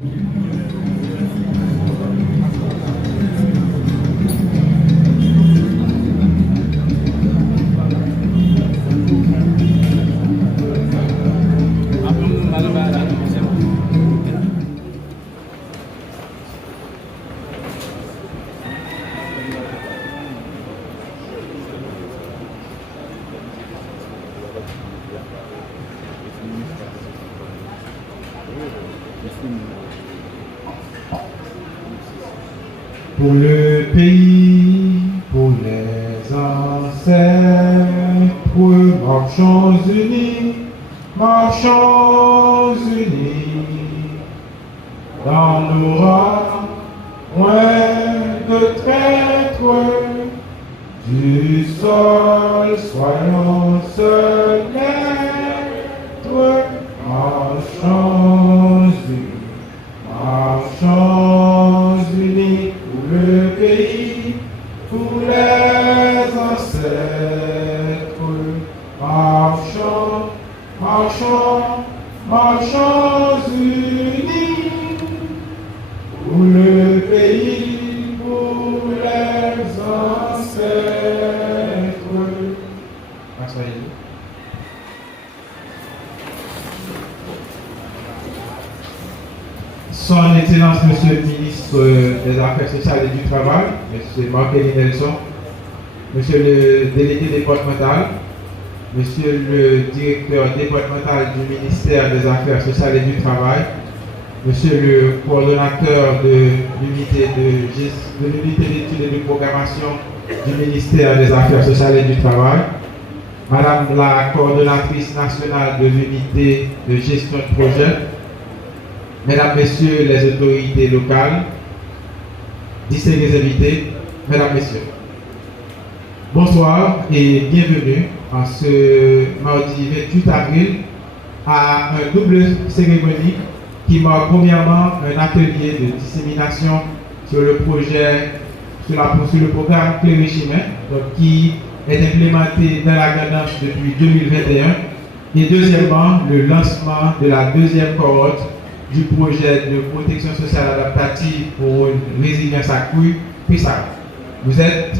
Pour le pays, pour les ancêtres, marchons unis, marchons unis. Dans nos rangs, moins de traîtres, du sol, soyons seuls maîtres, marchons unis, marchons unis. Pour le pays, pour les ancêtres, marchons, marchons, marchons unis. Pour le pays, pour les ancêtres. Assoyez-vous. Son Excellence, Monsieur le Ministre des Affaires sociales et du Travail, Monsieur Marc-Élie Nelson, Monsieur le Délégué départemental, Monsieur le Directeur départemental du ministère des Affaires sociales et du Travail, Monsieur le Coordonnateur de l'unité d'études et de programmation du ministère des Affaires sociales et du Travail, Madame la Coordonnatrice nationale de l'unité de gestion de projet, Mesdames, Messieurs les autorités locales, distingués invités, Mesdames, Messieurs, bonsoir et bienvenue en ce mardi 28 avril à un double cérémonie qui marque premièrement un atelier de dissémination sur le projet, sur le programme Clé Chemin, qui est implémenté dans la Grenade depuis 2021, et deuxièmement le lancement de la deuxième cohorte du projet de protection sociale adaptative pour une résilience accrue, PISA. Vous êtes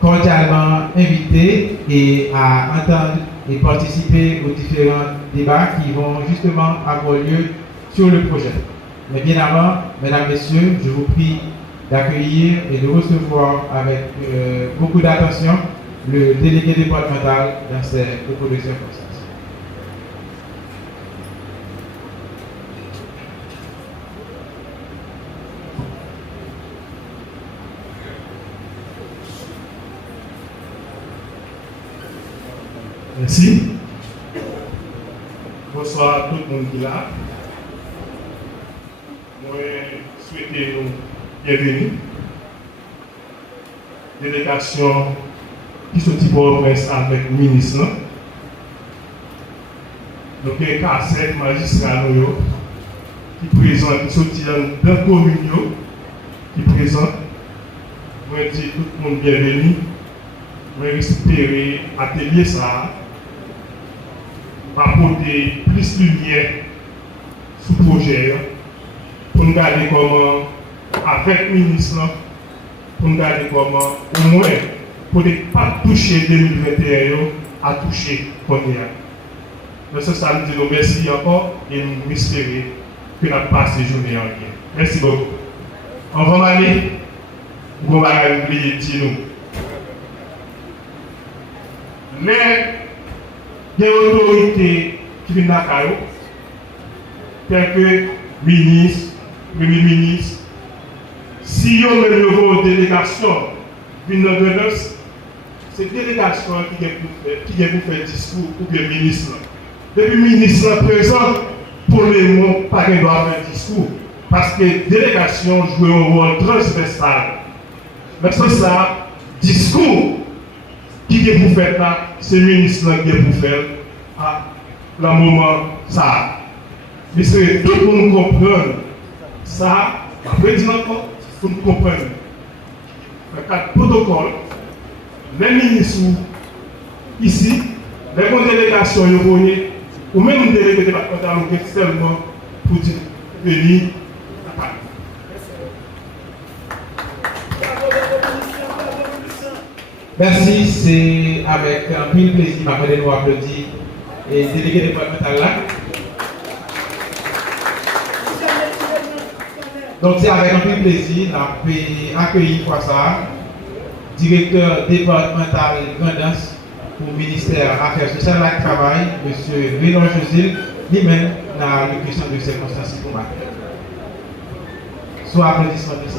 cordialement invités et à entendre et participer aux différents débats qui vont justement avoir lieu sur le projet. Mais bien avant, Mesdames, Messieurs, je vous prie d'accueillir et de recevoir avec beaucoup d'attention le délégué départemental dans ces propos de circonstances. Merci. Bonsoir à tout le monde qui est là. Moi, souhaiter nous bienvenue. Délégation qui sont Port-au-Prince avec le ministre. Donc, il y a 7 magistrats qui présentent, qui sont dans la commune, qui présentent. Moi, je dis tout le monde bienvenue. Moi, j'espère atelier ça. Apporter plus de lumière sur le projet pour nous garder comment, avec le ministre, pour nous garder comment, au moins, pour ne pas toucher 2021 à toucher qu'on est. Donc, ça nous dit merci encore et nous espérons que nous passons ces journées en bien. Merci beaucoup. On va aller, on va oublier de nous. Mais, des autorités qui viennent à Cairo, telles que ministre, premier ministre, si on met le niveau de délégation, viennent dans le c'est délégation qui vient pour faire discours ou bien ministre. Depuis le ministre présent, pour les mots, pas qu'il doit faire discours. Parce que la délégation joue un rôle transversal. Mais c'est ça, discours. Qui est pour faire là, c'est le ministre qui est pour faire à le moment ça. Mais c'est tout pour nous comprendre ça, après dire encore, pour nous comprendre. Le cadre protocole, les ministres ici, les délégations ou même les délégués départementaux seulement pour venir pas. Merci, c'est avec un pile plaisir de nous applaudir et délégué départemental là. Donc c'est avec un pile plaisir d'accueillir une fois ça, directeur départemental Grandance pour le ministère Affaires sociales et Travail, M. Vénon Josil, lui-même dans le question de circonstances pour moi. Soit applaudissement de ça.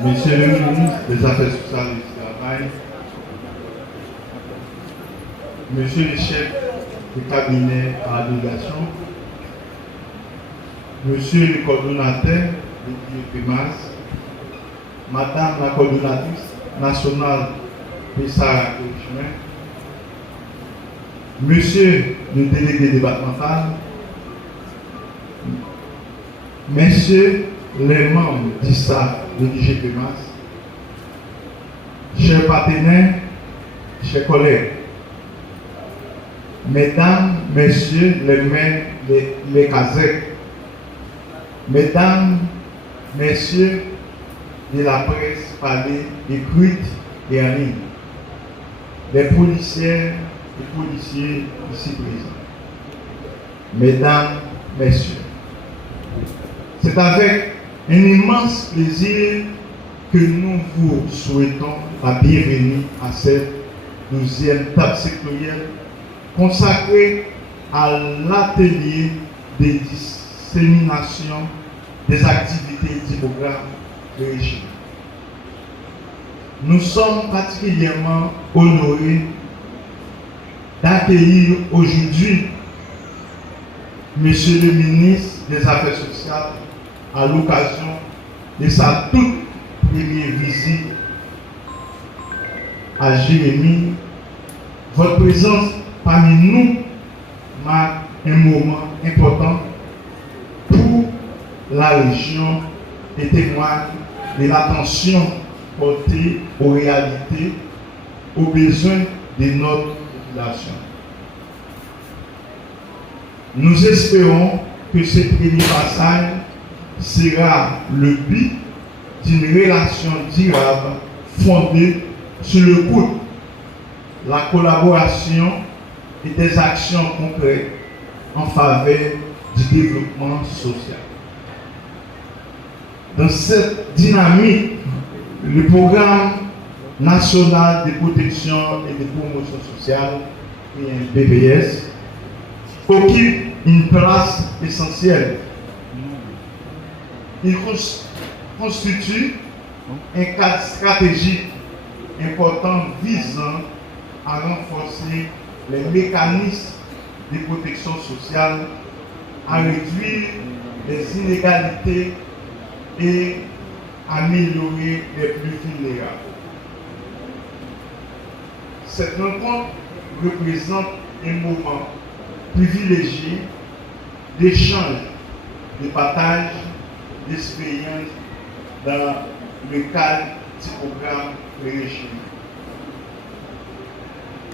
Monsieur le ministre des Affaires sociales et du Travail, Monsieur le chef du cabinet à la délégation, Monsieur le coordonnateur de l'IEPMAS, Madame la coordonnatrice nationale de Sarah Chemin, Monsieur le délégué départemental, Messieurs les membres du staff de l'IGPMAS, chers partenaires, chers collègues, Mesdames, Messieurs les maires, les casettes, Mesdames, Messieurs de la presse parlée, écrite et en ligne, les policières et policiers ici présents, Mesdames, Messieurs, c'est avec un immense plaisir que nous vous souhaitons la bienvenue à cette 12e table sectorielle consacrée à l'atelier de dissémination des activités du programme de régime. Nous sommes particulièrement honorés d'accueillir aujourd'hui Monsieur le ministre des Affaires sociales à l'occasion de sa toute première visite à Jérémie. Votre présence parmi nous marque un moment important pour la région et témoigne de l'attention portée aux réalités, aux besoins de notre population. Nous espérons que ce premier passage sera le but d'une relation durable fondée sur l'écoute, la collaboration et des actions concrètes en faveur du développement social. Dans cette dynamique, le programme national de protection et de promotion sociale, PBS, occupe une place essentielle. Il constitue un cadre stratégique important visant à renforcer les mécanismes de protection sociale, à réduire les inégalités et à améliorer les plus vulnérables. Cette rencontre représente un moment privilégié d'échange, de partage d'expériences dans le cadre du programme de régime.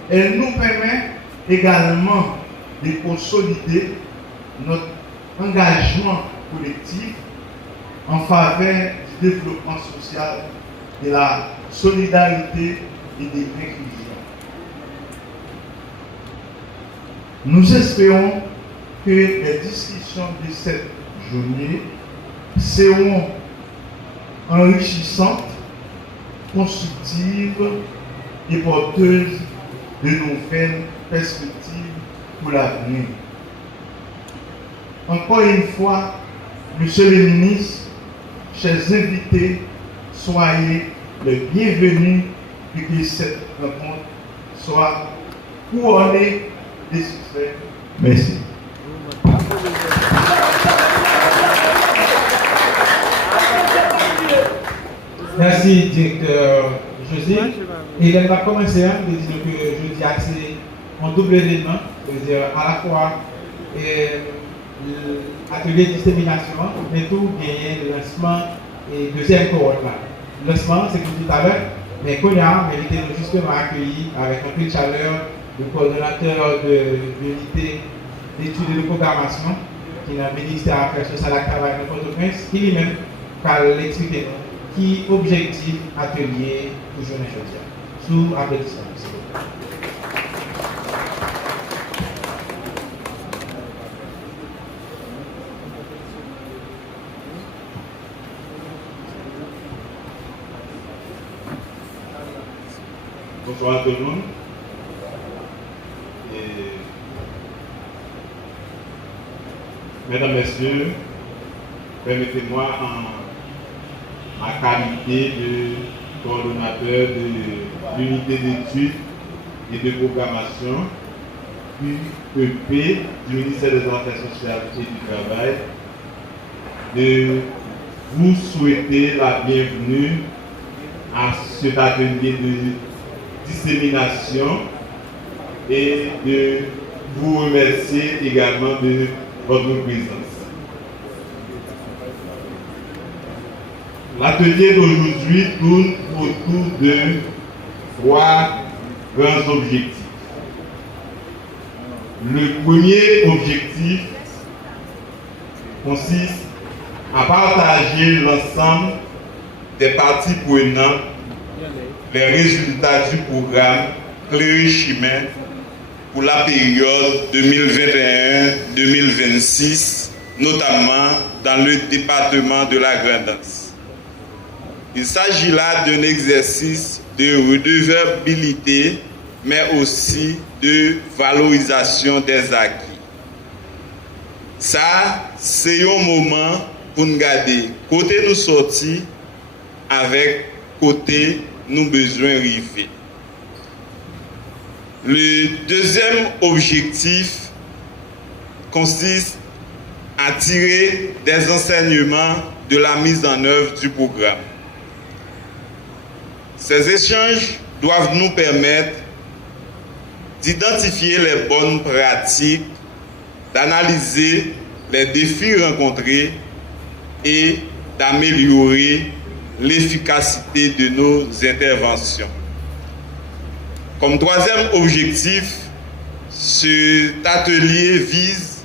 Elle nous permet également de consolider notre engagement collectif en faveur du développement social, de la solidarité et de l'inclusion. Nous espérons que les discussions de cette journée seront enrichissantes, constructives et porteuses de nouvelles perspectives pour l'avenir. Encore une fois, Monsieur le ministre, chers invités, soyez les bienvenus et que cette rencontre soit couronnée de succès. Merci. Merci, directeur José. Et elle va commencer à dire que je dis que c'est un double événement, c'est-à-dire à la fois atelier de dissémination, mais tout gagner le lancement et deuxième cohorte là. Le lancement, c'est comme tout à l'heure, mais qu'on a mérité justement accueilli avec un peu de chaleur le coordonnateur de l'unité d'études et de programmation qui est le ministère des Affaires sociales et travail de Port-au-Prince, qui lui-même va l'expliquer qui objectif atelier pour journée aujourd'hui. Sous applaudissement. Bonsoir à tout le monde. Mesdames, Messieurs, permettez-moi en ma qualité de coordonnateur de l'unité d'études et de programmation UEP du ministère des Affaires sociales et du Travail, de vous souhaiter la bienvenue à cet atelier de dissémination et de vous remercier également de votre présence. L'atelier d'aujourd'hui tourne autour de 3 grands objectifs. Le premier objectif consiste à partager l'ensemble des parties prenantes les résultats du programme Cléry-Chemin pour la période 2021-2026, notamment dans le département de la Grand'Anse. Il s'agit là d'un exercice de redevabilité, mais aussi de valorisation des acquis. Ça, c'est un moment pour nous garder côté nous sortir avec côté nous besoin arriver. Le deuxième objectif consiste à tirer des enseignements de la mise en œuvre du programme. Ces échanges doivent nous permettre d'identifier les bonnes pratiques, d'analyser les défis rencontrés et d'améliorer l'efficacité de nos interventions. Comme troisième objectif, cet atelier vise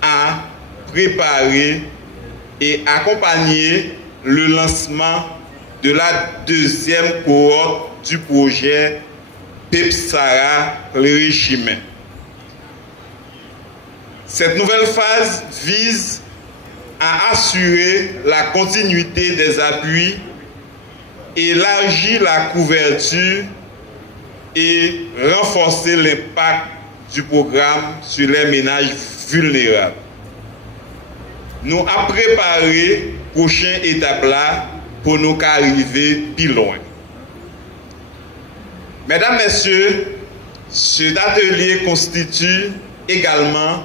à préparer et accompagner le lancement de la deuxième cohorte du projet PEPSARA Cléry-Chemin. Cette nouvelle phase vise à assurer la continuité des appuis, élargir la couverture et renforcer l'impact du programme sur les ménages vulnérables. Nous avons préparé la prochaine étape là pour nous arriver plus loin. Mesdames, Messieurs, cet atelier constitue également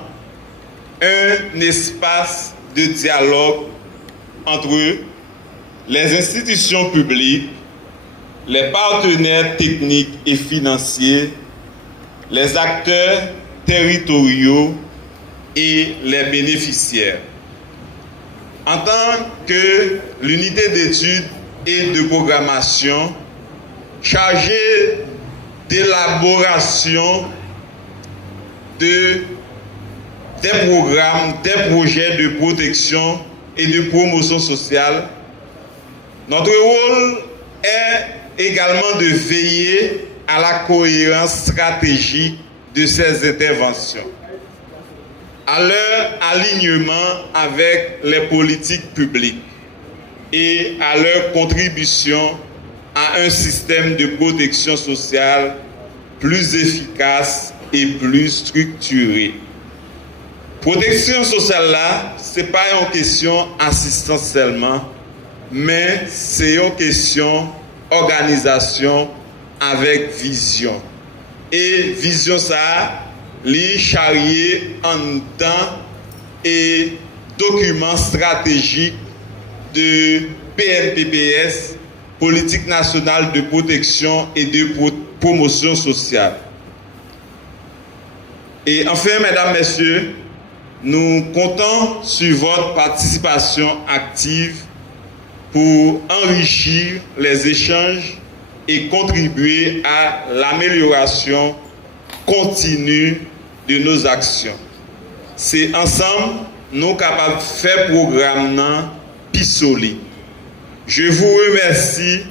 un espace de dialogue entre les institutions publiques, les partenaires techniques et financiers, les acteurs territoriaux et les bénéficiaires. En tant que l'unité d'études et de programmation chargée d'élaboration des programmes, des projets de protection et de promotion sociale, notre rôle est également de veiller à la cohérence stratégique de ces interventions, à leur alignement avec les politiques publiques et à leur contribution à un système de protection sociale plus efficace et plus structuré. Protection sociale là, ce n'est pas une question assistance seulement, mais c'est une question organisation avec vision. Et vision ça, les charrier en temps et documents stratégiques de PNPPS politique nationale de protection et de promotion sociale. Et enfin, mesdames, messieurs, nous comptons sur votre participation active pour enrichir les échanges et contribuer à l'amélioration continue de nos actions. C'est ensemble nous capables de faire programme pisoli. Je vous remercie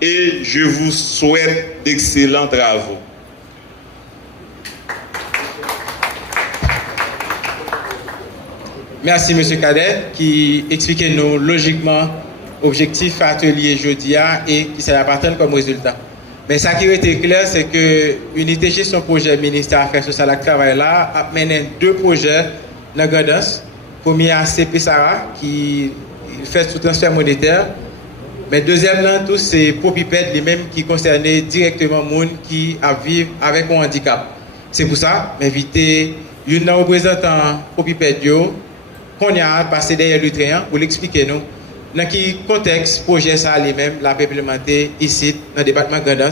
et je vous souhaite d'excellents travaux. Merci, M. Cadet, qui expliquait nous logiquement objectif atelier jeudi et qui ça appartient comme résultat. Mais ça qui était clair, c'est que l'unité gestion projet ministère Affaires sociales et travail là a mené 2 projets dans la Grandance. Premier à CP Sarah qui fait sous transfert monétaire. Mais deuxième là, tout c'est Popiped lui-même qui concernait directement les gens qui vivent avec un handicap. C'est pour ça m'inviter une représentant Popiped qu'on a passé derrière le train pour l'expliquer nous dans quel contexte projet ça lui-même l'a implémenté ici dans le département Grandance.